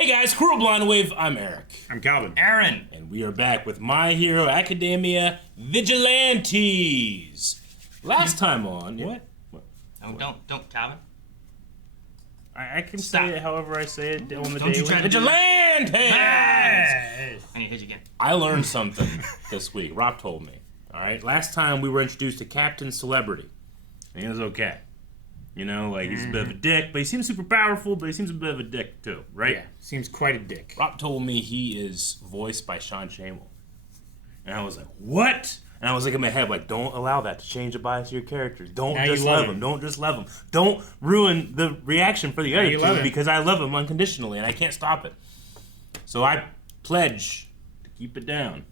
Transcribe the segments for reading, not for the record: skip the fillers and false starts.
Hey guys, Cruel Blind Wave, I'm Eric. I'm Calvin. Aaron. And we are back with My Hero Academia Vigilantes. Last time on... What? Oh, don't, Calvin. I can Stop. say it however I say it on the Don't you daily. try to Vigilantes! I need to hit you again. I learned something this week. Rob told me. Alright, last time we were introduced to Captain Celebrity. And he was okay. You know, like, he's a bit of a dick, but he seems super powerful, but he seems a bit of a dick, too, right? Yeah, seems quite a dick. Rob told me he is voiced by Sean Shamel. And I was like, what? And I was like in my head, like, don't allow that to change the bias of your characters. Don't Now just you love love him. him. Don't just love him. Don't ruin the reaction for the other you love two him. because I love him unconditionally and I can't stop it. So I pledge to keep it down.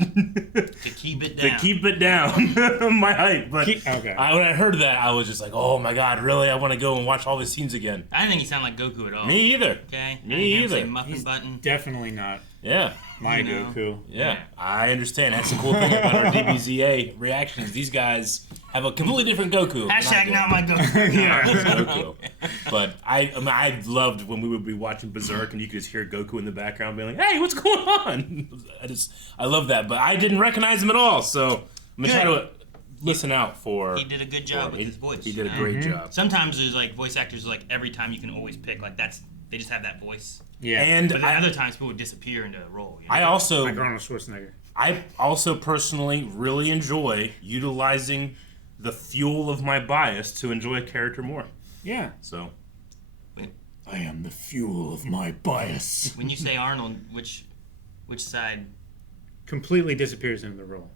To keep it down. To keep it down. My hype. But Okay. when I heard that, I was just like, oh my god, really? I want to go and watch all the scenes again. I didn't think he sounded like Goku at all. Me either. Okay. Me I didn't hear him either. say Muffin Button. Definitely not Yeah. my You know. Goku. Yeah, I understand. That's the cool thing about our DBZA reactions. These guys have a completely different Goku. Hashtag not my Goku. Yeah. It's Goku. But I loved when we would be watching Berserk and you could just hear Goku in the background being like, hey, what's going on? I love that. But I didn't recognize him at all. So I'm going to try to listen out for... He did a good job with his voice. He did a you know? great job. Sometimes there's like voice actors like every time you can always pick like they just have that voice. Yeah. And But then other times people would disappear into a role. You know? I also... Like Arnold Schwarzenegger. I also personally really enjoy utilizing the fuel of my bias to enjoy a character more. Yeah. So... I am the fuel of my bias. When you say Arnold, which side? Completely disappears into the role.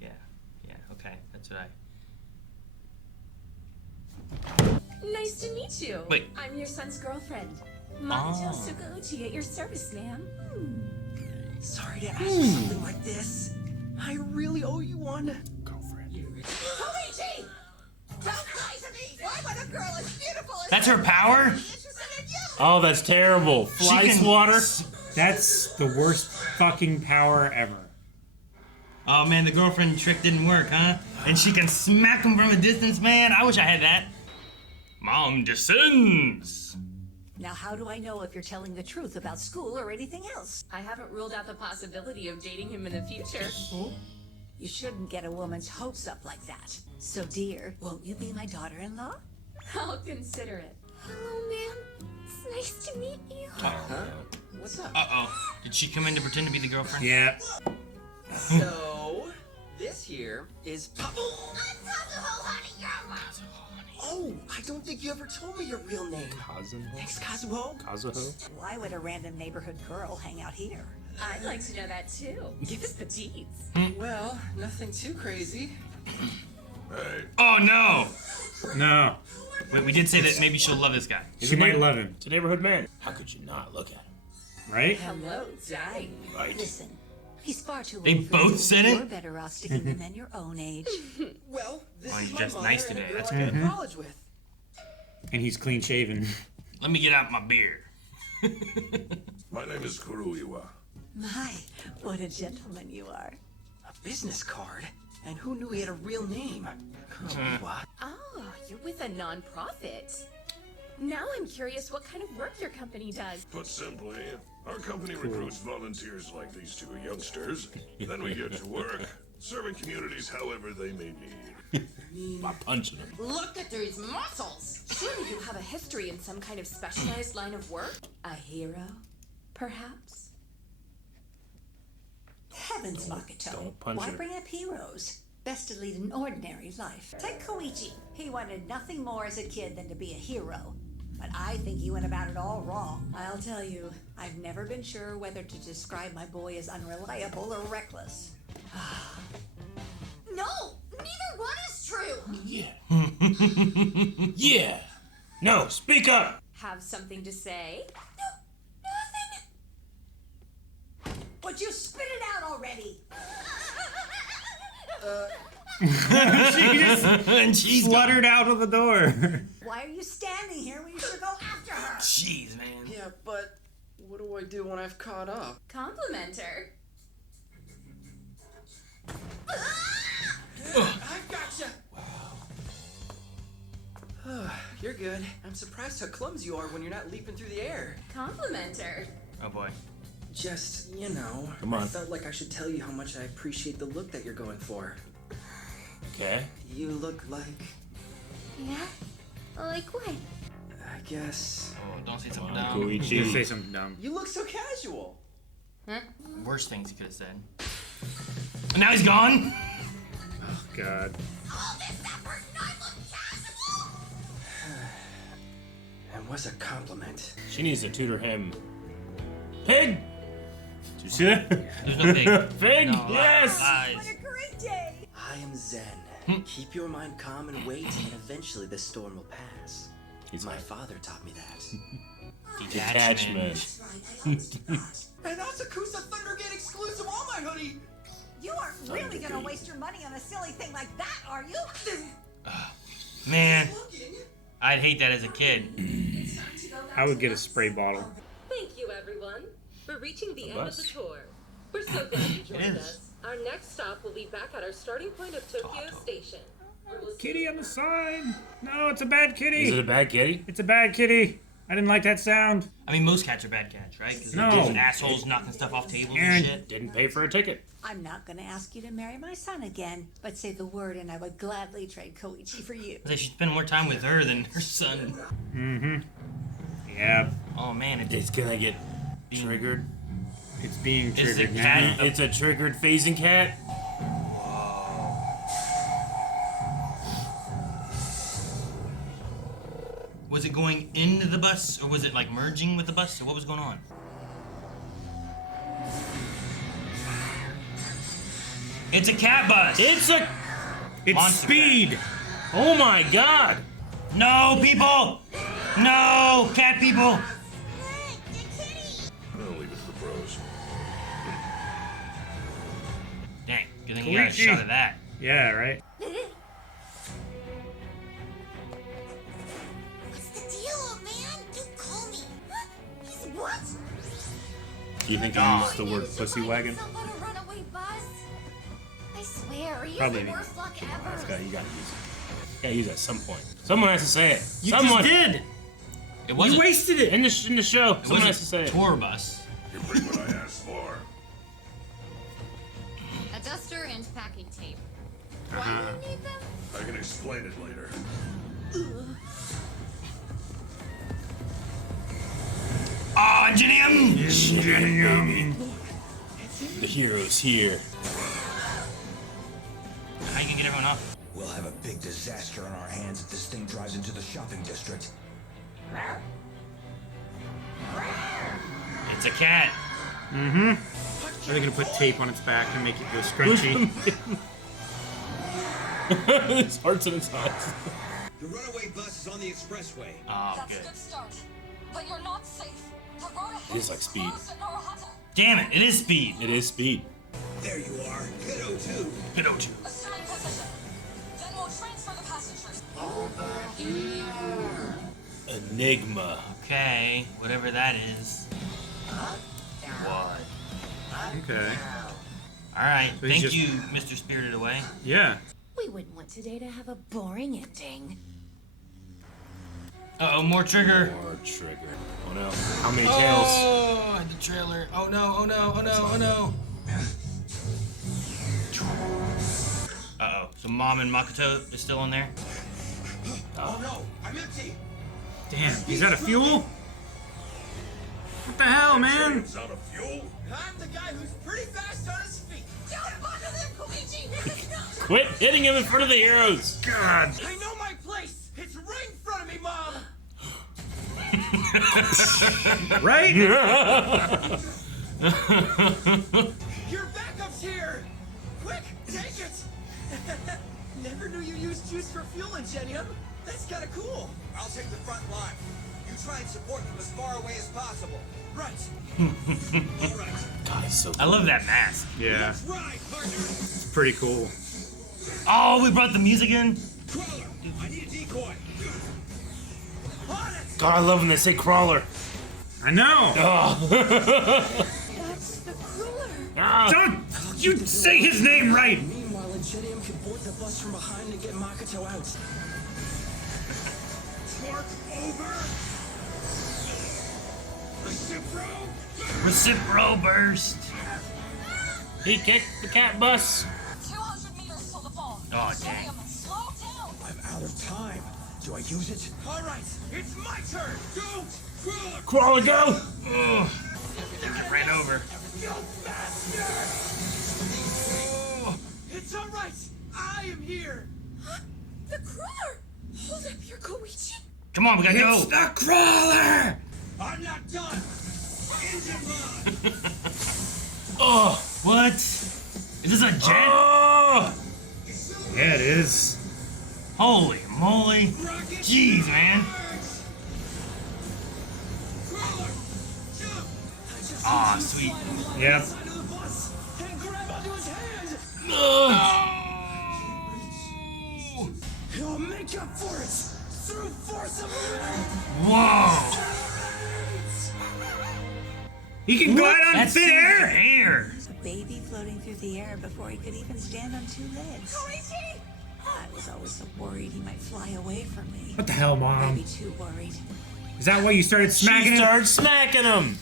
Yeah, okay, that's what Nice to meet you. Wait. I'm your son's girlfriend. Makoto Sukauchi at your service, ma'am. Sorry to ask for something like this. I really owe you one. Girlfriend. Koichi! Don't cry to me! Why would a girl as beautiful as That's her power? interested in you? Oh, that's terrible. Fly swatter. That's the worst fucking power ever. Oh man, the girlfriend trick didn't work, huh? And she can smack him from a distance, man. I wish I had that. Mom descends. Now, how do I know if you're telling the truth about school or anything else? I haven't ruled out the possibility of dating him in the future. You shouldn't get a woman's hopes up like that. So, dear, won't you be my daughter-in-law? I'll consider it. Hello, ma'am. It's nice to meet you. What's up? Uh-oh. Did she come in to pretend to be the girlfriend? Yeah. So, this here is I'm Kazuho, honey, Oh, I don't think you ever told me your real name. Kazuho? Thanks, Kazuho. Kazuho? Why would a random neighborhood girl hang out here? I'd like to know that too. Give us the deeds. Well, nothing too crazy. Oh no! No. Wait, we did say that maybe she'll love this guy. She might love him. It's a neighborhood man. How could you not look at him? Right? Hello, Daddy. Right. Listen, he's far too They old for both you. said it? You're better off sticking with men your own age. Well, this Oh, is he's my just mother nice and a today. girl That's I went good. to college with. And he's clean shaven. Let me get out my beer. My name is Kuroiwa. My, what a gentleman you are. A business card? And who knew he had a real name? Kuroiwa. Oh, you're with a non-profit. Now I'm curious what kind of work your company does. Put simply, our company recruits volunteers like these two youngsters. Then we get to work, serving communities however they may need. By punching him. Look at these muscles! Surely you have a history in some kind of specialized line of work? A hero? Perhaps? Heavens, Makoto. don't punch Why her. bring up heroes? Best to lead an ordinary life. Take Koichi. He wanted nothing more as a kid than to be a hero. But I think he went about it all wrong. I'll tell you, I've never been sure whether to describe my boy as unreliable or reckless. No! Neither one is true! Yeah. Yeah. No, speak up. Have something to say? Would you spit it out already? She just And she's gone. fluttered out of the door. Why are you standing here when you should go after her? Jeez, man. Yeah, but what do I do when I've caught up? Compliment her. I've gotcha! You're good. I'm surprised how clumsy you are when you're not leaping through the air. Complimenter. Oh boy. Just, you know, Come on. I felt like I should tell you how much I appreciate the look that you're going for. Okay. You look like, Yeah? Like what? I guess, Oh, don't say something Come on, dumb. Just say Koichi. something dumb. you look so casual. Worst things he could have said. And now he's gone. Oh God. All this effort and I look casual? And what's a compliment? She needs to tutor him. Pig! Did you see that? There's no pig. Pig! No, Yes! lies. Great day! I am Zen. Keep your mind calm and wait, and eventually the storm will pass. He's My like, father taught me that. detachment. And Asakusa Thundergate exclusive All Might hoodie! You aren't really gonna waste your money on a silly thing like that, are you? Man, I'd hate that as a kid. I would get a spray bottle. Thank you, everyone, for reaching the end of the bus. tour. We're so glad you joined is. us. Our next stop will be back at our starting point of Tokyo Station. We will see Kitty on the side. No, it's a bad kitty. Is it a bad kitty? It's a bad kitty. I didn't like that sound. I mean, most cats are bad cats, right? Because they're No. just assholes knocking stuff off tables Aaron. and shit. Didn't pay for a ticket. I'm not gonna ask you to marry my son again, but say the word and I would gladly trade Koichi for you. They should spend more time with her than her son. Yeah, Oh man, It's gonna get triggered. it's being Is the triggered now. cat- It's a triggered phasing cat. Was it going into the bus, or was it like merging with the bus, or what was going on? It's a cat bus. It's It's Monster speed. oh my god! No, people. No, cat people. I'll leave it to the pros. Dang, good thing you got a Koichi. shot of that. Yeah, right. What's the deal, old man? Don't call me. He's what? Do you think he God. used the word pussy wagon? Myself on a runaway bus? I swear, he Probably has the me. worst luck ever. You gotta use it. You gotta use it at some point. Someone has to say it. You Someone just did. It wasn't. You wasted it. in the show. It Someone wasn't has to say it. tour bus. You bring what I asked for. A duster and packing tape. Why do you need them? I can explain it later. Oh, Ingenium! The hero's here. How you gonna get everyone off? We'll have a big disaster on our hands if this thing drives into the shopping district. It's a cat. Are they gonna put tape on its back and make it go scrunchy? His heart's in its eyes. The runaway bus is on the expressway. Oh, That's a good. good start. But you're not safe. The road ahead It is like speed. closed at Narahata. Damn it! It is speed. It is speed. There you are. Hit O2. Hit O2. Assuming position. Then we'll transfer the passengers. Enigma. Okay, whatever that is. What? Okay. All right. So he's Thank just- you, Mr. Spirited Away. Yeah. We wouldn't want today to have a boring ending. Uh-oh, more trigger. Or trigger. Oh no. How many tails? Oh, the trailer. Oh no, oh no, oh no, oh no. Uh-oh. So Mom and Makoto is still in there? Oh no, I'm empty. Damn. He's out of fuel. What the hell, man? It's out of fuel. I'm the guy who's pretty fast on his feet. Don't bother them, Koichi! Quit hitting him in front of the heroes. God. I know my place. It's right in front of me, Mom. Right? Your backup's here. Quick, take it. Never knew you used juice for fuel, Ingenium. That's kind of cool. I'll take the front line. You try and support them as far away as possible. Right. All right. God, he's so I love that mask. Yeah. Let's ride, partner. It's pretty cool. Oh, we brought the music in? Crawler, I need a decoy. On it. God, I love when they say crawler. I know. That's the cooler. Ah. Don't you say his name right. Meanwhile, Ingenium can board the bus from behind and get Makoto out. Fork over. Recipro burst. He kicked the cat bus. 200 meters till the fall. Oh, dang. Ingenium, slow down. I'm out of time. Do I use it? All right, it's my turn. Go, Crawler, go! Ugh. Get ran over. Go faster! It's all right. I am here. The crawler! Hold up your Koichi. Come on, we gotta go. It's the crawler! I'm not done. Engine run. Oh! What? Is this a jet? Oh! Yeah, it is. Holy moly. Jeez, man. Crawler, jump. Aw, sweet. Yep. Side of the bus and grab onto his hand. He'll make up for it through force of will. Whoa. He can glide on That's thin air! air. A baby floating through the air before he could even stand on two legs. Koichi! I was always so worried he might fly away from me. What the hell, Mom? Maybe too worried. Is that why you started smacking She him? started smacking him.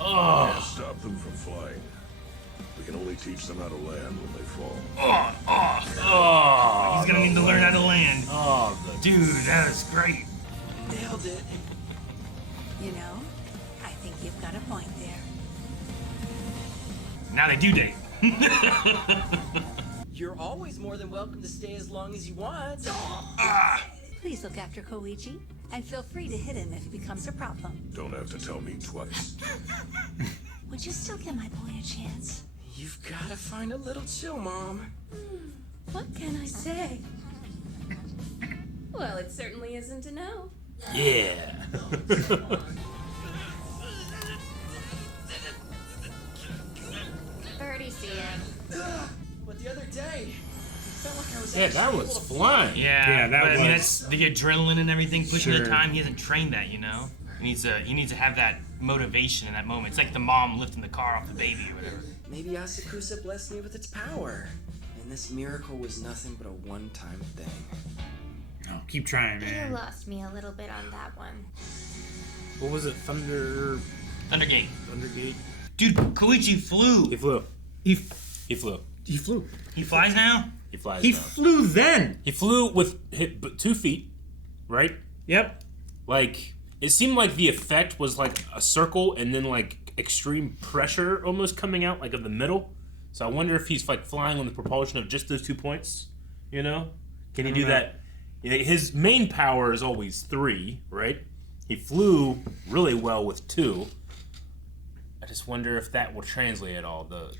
Oh. Can't stop them from flying. We can only teach them how to land when they fall. Oh. He's gonna need to learn how to land. Oh, Dude, that was great. Nailed it. You know, I think you've got a point there. Now they do date. You're always more than welcome to stay as long as you want. Please look after Koichi, and feel free to hit him if it becomes a problem. Don't have to tell me twice. Would you still give my boy a chance? You've got to find a little chill, Mom. What can I say? Well, it certainly isn't a no. yeah. Already see it. But the other day, felt like I was Yeah, that actually was able to flying. Yeah, Yeah, that but I mean, was- that's the adrenaline and everything pushing the Sure. time. He hasn't trained that, you know. He needs to have that motivation in that moment. It's like the mom lifting the car off the baby or whatever. Maybe Asakusa blessed me with its power. And this miracle was nothing but a one-time thing. No, keep trying, You man. lost me a little bit on that one. What was it? Thundergate? Dude, Koichi flew. He flew. He He flew. flew. He flies now? He flies He now. flew then. He flew with 2 feet, right? Yep. Like, it seemed like the effect was like a circle and then like extreme pressure almost coming out like of the middle. So I wonder if he's like flying on the propulsion of just those 2 points, you know? Can he do that? You know, his main power is always 3, right? He flew really well with 2. I just wonder if that will translate at all, the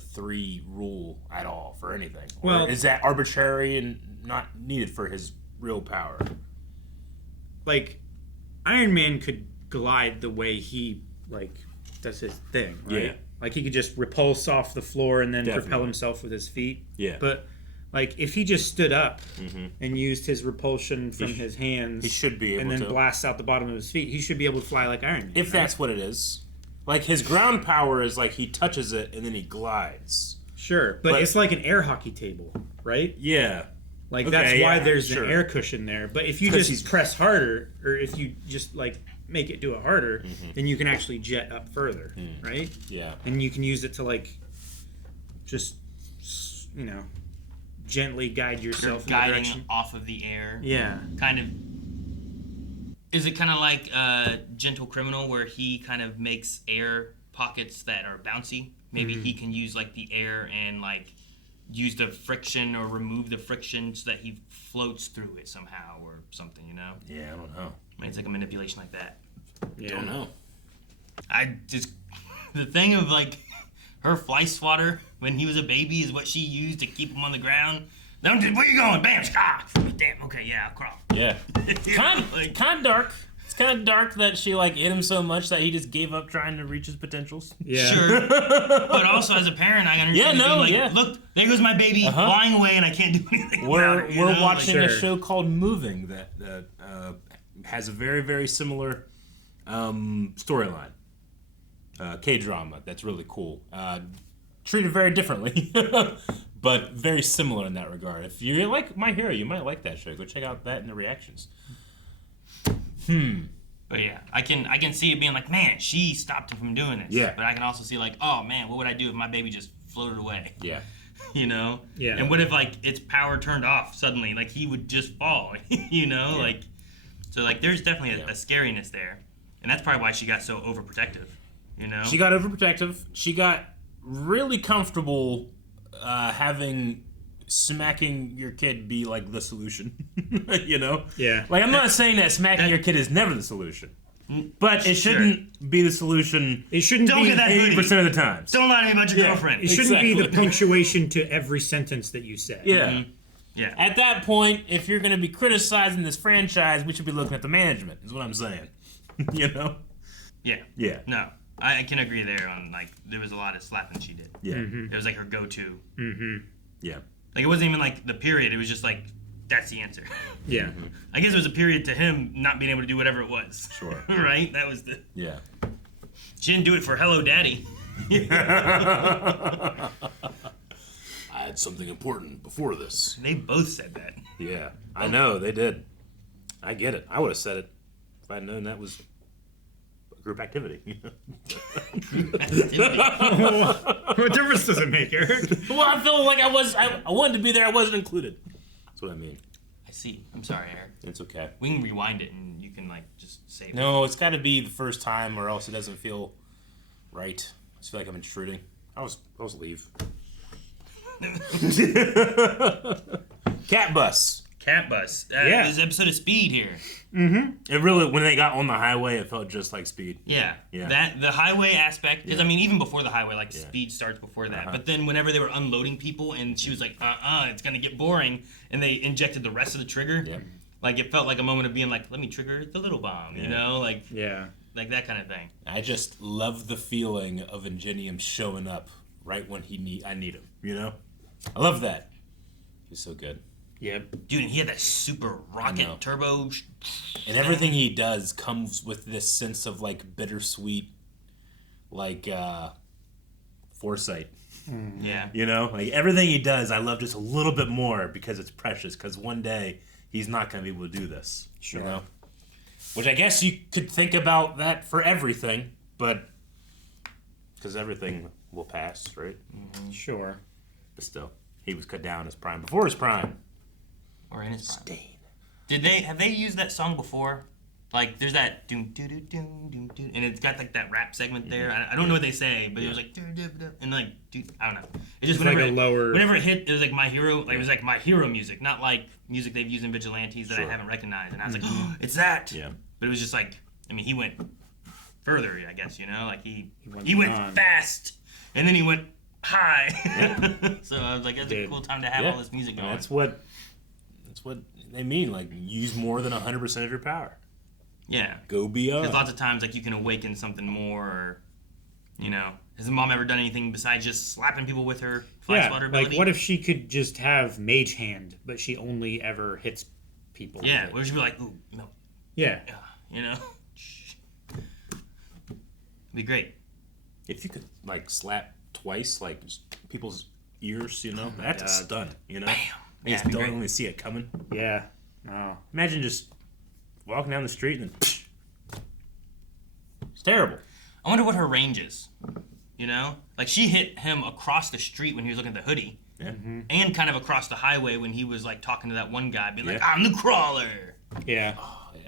3 rule at all for anything. Or Well- is that arbitrary and not needed for his real power? Like, Iron Man could glide the way he, like, does his thing, right? Yeah. Like, he could just repulse off the floor and then Definitely. propel himself with his feet. Yeah. But, like, if he just stood up and used his repulsion from his hands... he should be able and then to. blasts out the bottom of his feet, he should be able to fly like Iron Man. If right? that's what it is. Like, his ground power is like he touches it and then he glides. Sure, but it's like an air hockey table, right? Yeah. Like, Okay, that's why yeah, there's sure. an air cushion there. But if you 'Cause just he's- press harder, or if you just, like, make it do it harder, then you can actually jet up further, right? Yeah. And you can use it to, like, just, you know, gently guide yourself in the Guiding direction. off of the air. Yeah. Kind of. Is it kind of like Gentle Criminal, where he kind of makes air pockets that are bouncy? Maybe he can use like the air and like use the friction or remove the friction so that he floats through it somehow or something, you know? Yeah, I don't know. Maybe it's like a manipulation like that. Yeah. Don't know. I just the thing of like her fly swatter when he was a baby is what she used to keep him on the ground. Don't just, where you going? Bam! Ah, damn. Okay, yeah, I'll crawl. Yeah. kind of dark. It's kind of dark that she like hit him so much that he just gave up trying to reach his potentials. Yeah. Sure. But also as a parent, I understand. Yeah, no, being like, yeah. Look, there goes my baby flying away, and I can't do anything about We're it. You we're know? watching a Sure. show called Moving that has a very very similar storyline. K-drama that's really cool. Treated very differently, but very similar in that regard. If you like My Hero, you might like that show. Go check out that in the reactions. But yeah, I can see it being like, man, she stopped him from doing this. Yeah. But I can also see like, oh man, what would I do if my baby just floated away? Yeah. You know? Yeah. And what if like its power turned off suddenly? Like he would just fall. You know? Yeah. Like, so like there's definitely a scariness there, and that's probably why she got so overprotective. You know? She got overprotective. She got really comfortable smacking your kid be like the solution. You know? Yeah. Like, I'm not saying that smacking your kid is never the solution, but it shouldn't be the solution. It shouldn't Don't be get that 80% of the times. Don't lie to me about your girlfriend. It shouldn't be the Exactly. punctuation to every sentence that you say. Yeah. Yeah. At that point, if you're going to be criticizing this franchise, we should be looking at the management, is what I'm saying. You know? Yeah. Yeah. No, I can agree there on like there was a lot of slapping she did. Yeah. It was like her go-to. Yeah. Like it wasn't even like the period. It was just like that's the answer. Yeah. I guess it was a period to him not being able to do whatever it was. Sure. Right? That was the. Yeah. She didn't do it for Hello Daddy. I had something important before this. They both said that. Yeah. I know, they did. I get it. I would have said it if I'd known that was a group activity. What difference does it make, Eric? Well, I feel like I wanted to be there, I wasn't included. That's what I mean. I see. I'm sorry, Eric. It's okay. We can rewind it and you can like just save it. No, it's got to be the first time, or else it doesn't feel right. I just feel like I'm intruding. I'll just leave. Cat bus. Cat bus. Yeah. There's an episode of Speed here. It really, when they got on the highway, it felt just like Speed. Yeah. Yeah. That the highway aspect, because Yeah. I mean, even before the highway, like Yeah. Speed starts before that. Uh-huh. But then whenever they were unloading people, and she was like, it's gonna get boring, and they injected the rest of the trigger. Yeah. Like it felt like a moment of being like, let me trigger the little bomb, you Yeah. know, like Yeah. that kind of thing. I just love the feeling of Ingenium showing up right when I need him. You know, I love that. He's so good. Yep. Dude, and he had that super know. rocket turbo. And everything he does comes with this sense of like bittersweet, like foresight. Yeah. You know, like everything he does, I love just a little bit more because it's precious. Because one day he's not going to be able to do this. Sure. You know, which I guess you could think about that for everything, but because everything will pass, right? Sure. But still, he was cut down his prime before his prime. Or in his prime. Have they used that song before? Like, there's that doom doo doo doom doom doom, and it's got like that rap segment there. I don't know what they say, but it was like doo doo doo, and like dude, I don't know. It just It's like a whenever lower. it hit, it was like My Hero. Like it was like My Hero music, not like music they've used in Vigilantes that I Sure. haven't recognized. And I was like, oh, it's that. Yeah. But it was just like, I mean, he went further, I guess, you know, like he went went beyond. fast, and then he went high. So I was like, that's a Did. cool time to have Yeah. all this music And going. that's what they mean. Like, use more than 100% of your power. Yeah. Go beyond. Because lots of times, like, you can awaken something more, or, you know, has the mom ever done anything besides just slapping people with her fly Yeah. swatter Like, ability? what if she could just have Mage Hand, but she only ever hits people? Yeah, with it? what if she'd be like, ooh, no, Yeah. you know? It'd be great. If you could, like, slap twice, like, just people's ears, you know? That's a God. stun, you know? Bam. You Yeah, just it'd be don't great. only see it coming. Yeah. Oh. Imagine just walking down the street and then... It's terrible. I wonder what her range is, you know? Like, she hit him across the street when he was looking at the hoodie, Yeah. and kind of across the highway when he was, like, talking to that one guy, being like, Yeah. I'm the crawler. Yeah.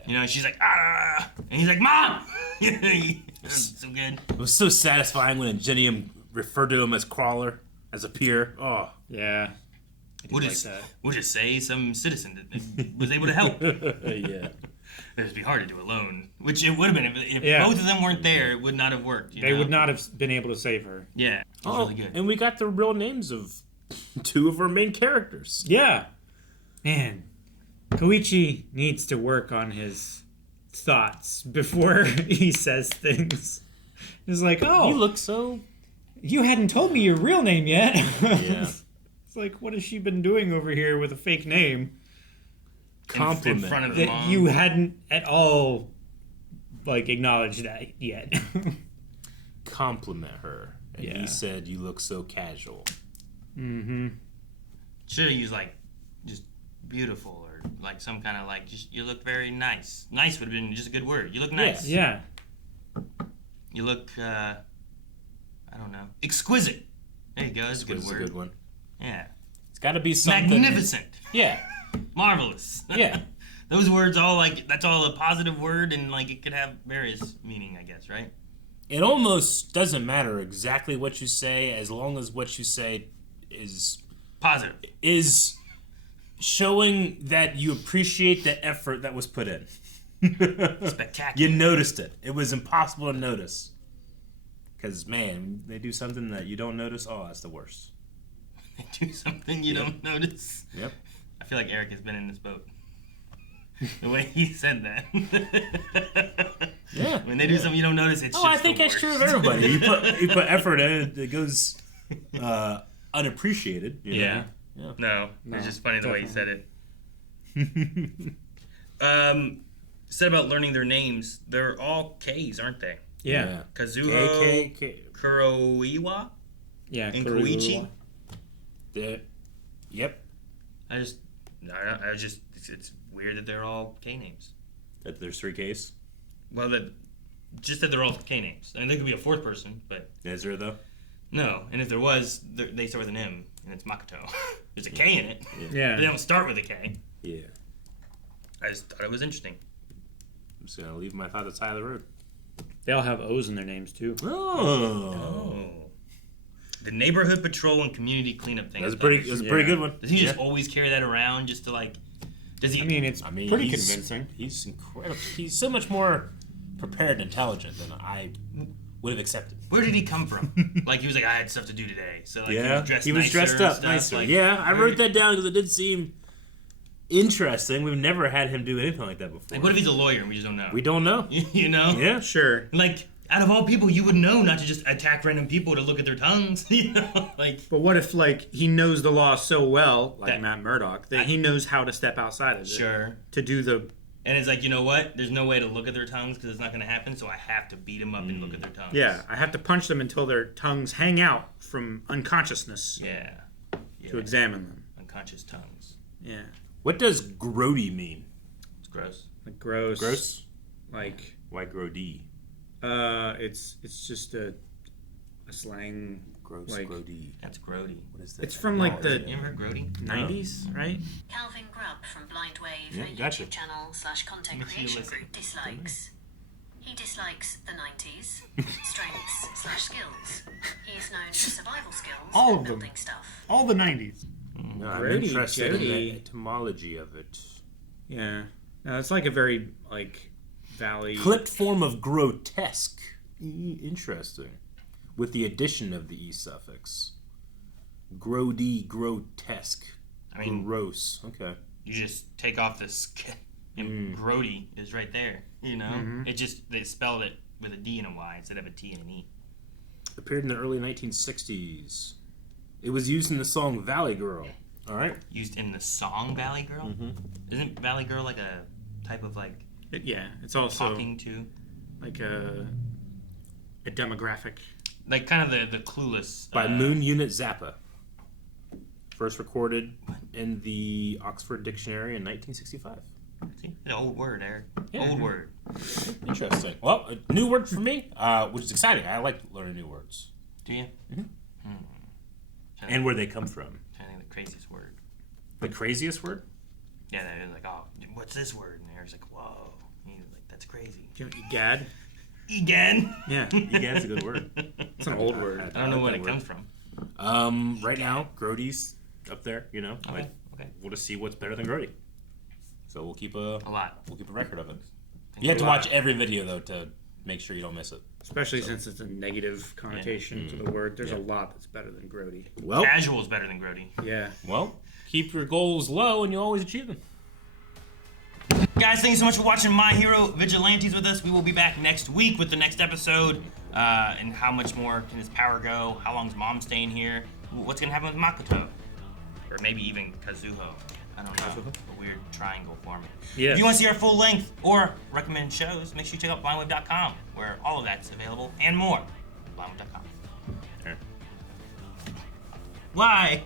You know, and she's like, ah, and he's like, Mom! That's so good. It was so satisfying when Ingenium referred to him as Crawler, as a peer. Oh. Yeah. We'll like just, that. we'll just say some citizen that was able to help. Yeah. It would be hard to do alone, which it would have been. If Yeah. both of them weren't there, it would not have worked. You They know? would not have been able to save her. Yeah, it was Oh, really good. and we got the real names of two of our main characters. Yeah. Man, Koichi needs to work on his thoughts before he says things. He's like, oh, You look so... you hadn't told me your real name yet. Yeah. It's like, what has she been doing over here with a fake name Compliment. in front of the that mom. you hadn't at all, like, acknowledged that yet? Compliment her. And Yeah. he said, you look so casual. Mm-hmm. Should have used like just beautiful or like some kind of like just you look very nice. Nice would have been just a good word. You look nice. Yeah. You look I don't know. Exquisite. There you go. That's a good word. A good one. Yeah. It's got to be something. Magnificent. Yeah. Marvelous. Yeah. Those words all like that's all a positive word and like it could have various meaning, I guess, right? It almost doesn't matter exactly what you say as long as what you say is positive. Is showing that you appreciate the effort that was put in. Spectacular. You noticed it. It was impossible to notice. Because, man, they do something that you don't notice. Oh, that's the worst. They do something you don't notice. Yep. I feel like Eric has been in this boat. The way he said that. Yeah. When they do something you don't notice, it's just I think that's true of everybody. You put effort in it, it goes unappreciated. You know? Yeah. No, it's just funny the way he said it. Said about learning their names, they're all K's, aren't they? Yeah. Kazuho Kuroiwa? Yeah, and Koichi? Yep. It's weird that they're all K names. That there's 3 Ks? Well, that they're all K names. I mean, there could be a 4th person, but... Is there, though? No, and if there was, they start with an M, and it's Makoto. There's a K in it. Yeah. But they don't start with a K. Yeah. I just thought it was interesting. I'm just going to leave my thought at the side of the road. They all have O's in their names, too. Oh. The neighborhood patrol and community cleanup thing. That's a pretty good one. Does he just always carry that around just to like... Does he? I mean, it's pretty convincing. He's incredible. He's so much more prepared and intelligent than I would have accepted. Where did he come from? Like, he was like, I had stuff to do today. So, like, he was dressed up nicer. Like, I wrote that down because it did seem interesting. We've never had him do anything like that before. Like, what if he's a lawyer and we just don't know? We don't know. You know? Yeah, sure. Like, out of all people, you would know not to just attack random people to look at their tongues. You know? Like, but what if, like, he knows the law so well, like Matt Murdock, that he knows how to step outside of it? Sure. To do the... And it's like, you know what? There's no way to look at their tongues because it's not going to happen, so I have to beat them up and look at their tongues. Yeah, I have to punch them until their tongues hang out from unconsciousness. Yeah. To examine them. Unconscious tongues. Yeah. What does Grody mean? It's gross. Like gross. Gross? Like... Why Grody? It's just a slang. Gross, like, Grody. That's Grody. What is that? It's from like the you ever heard Grody? 90s, right? Calvin Grubb from Blind Wave, Yeah, a gotcha. YouTube channel / content creation group, dislikes. He dislikes the 90s, strengths / skills. He is known for survival skills All and of them. building stuff. All the 90s. No, I'm Grody, interested in Jody. the etymology of it. Yeah. No, it's like a very, like, valley... Clipped form of grotesque. Interesting. With the addition of the E suffix. Grody, grotesque. I mean... Gross. Okay. You just take off the skin, and Grody is right there, you know? It just, they spelled it with a D and a Y instead of a T and an E. Appeared in the early 1960s. It was used in the song Valley Girl. All right. Used in the song Valley Girl? Isn't Valley Girl like a type of like... it's also... Talking to? Like a demographic. Like kind of the clueless... By Moon Unit Zappa. First recorded in the Oxford Dictionary in 1965. See? An old word, Eric. Yeah. Old word. Interesting. Well, a new word for me, which is exciting. I like learning new words. Do you? And where they come from. I think the craziest word. The craziest word? Yeah, they're like, oh, what's this word? And Eric's like, whoa. And he's like, that's crazy. Do you know egad? Egad? Yeah. Egad's a good word. It's an old word. I don't know where it comes from. Right now, Grody's up there, you know. Okay. We'll just see what's better than Grody. So we'll keep a lot. We'll keep a record of it. You have to watch every video though to make sure you don't miss it. Especially since it's a negative connotation to the word. There's a lot that's better than Grody. Well, casual is better than Grody. Yeah. Well, keep your goals low and you'll always achieve them. Guys, thank you so much for watching My Hero Vigilantes with us. We will be back next week with the next episode. And how much more can his power go? How long's Mom staying here? What's going to happen with Makoto? Or maybe even Kazuho. I don't know. A weird triangle forming. Yes. If you want to see our full length or recommended shows, make sure you check out blindwave.com, where all of that's available and more. Blindwave.com. Sure. Why?